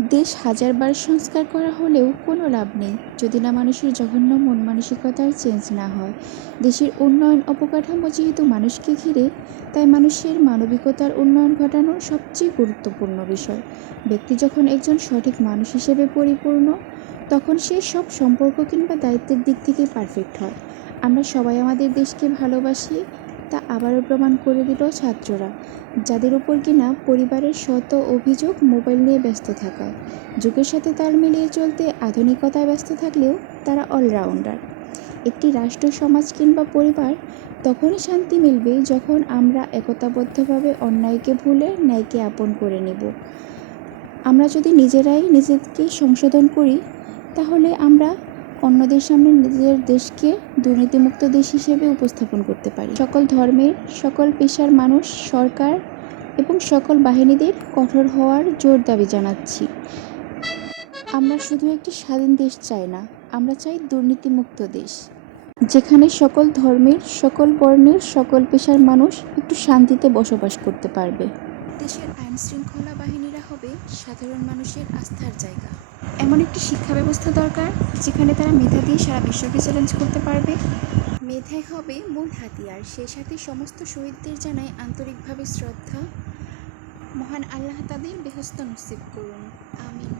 দেশ হাজারবার সংস্কার করা হলেও কোনো লাভ নেই যদি না মানুষের জঘন্য মন মানসিকতার চেঞ্জ না হয়। দেশের উন্নয়ন অবকাঠামো যেহেতু মানুষকে ঘিরে, তাই মানুষের মানবিকতার উন্নয়ন ঘটানো সবচেয়ে গুরুত্বপূর্ণ বিষয়। ব্যক্তি যখন একজন সঠিক মানুষ হিসেবে পরিপূর্ণ, তখন সে সব সম্পর্ক কিংবা দায়িত্বের দিক থেকেই পারফেক্ট হয়। আমরা সবাই আমাদের দেশকে ভালোবাসি, তা আবারও প্রমাণ করে দিল ছাত্ররা, যাদের উপর কিনা পরিবারের শত অভিযোগ মোবাইল নিয়ে ব্যস্ত থাকায়। যুগের সাথে তাল মিলিয়ে চলতে আধুনিকতায় ব্যস্ত থাকলেও তারা অলরাউন্ডার। একটি রাষ্ট্র, সমাজ কিংবা পরিবার তখনই শান্তি মিলবে যখন আমরা একতাবদ্ধভাবে অন্যায়কে ভুলে ন্যায়কে আপন করে নেব। আমরা যদি নিজেরাই নিজেদেরকে সংশোধন করি, তাহলে আমরা অন্যদের সামনে নিজের দেশকে দুর্নীতিমুক্ত দেশ হিসেবে উপস্থাপন করতে পারি। সকল ধর্মের, সকল পেশার মানুষ, সরকার এবং সকল বাহিনীদের কঠোর হওয়ার জোর দাবি জানাচ্ছি। আমরা শুধু একটি স্বাধীন দেশ চাই না, আমরা চাই দুর্নীতিমুক্ত দেশ, যেখানে সকল ধর্মের, সকল বর্ণের, সকল পেশার মানুষ একটু শান্তিতে বসবাস করতে পারবে। দেশের আইন শৃঙ্খলা বাহিনীরা হবে সাধারণ মানুষের আস্থার জায়গা। এমন একটি শিক্ষা ব্যবস্থা দরকার যেখানে তারা মেধা দিয়ে সারা বিশ্বকে চ্যালেঞ্জ করতে পারবে। মেধাই হবে মূল হাতিয়ার। সেই সাথে সমস্ত শহীদদের জানাই আন্তরিকভাবে শ্রদ্ধা। মহান আল্লাহ তাদের বেহেশত নসিব করুন। আমিন।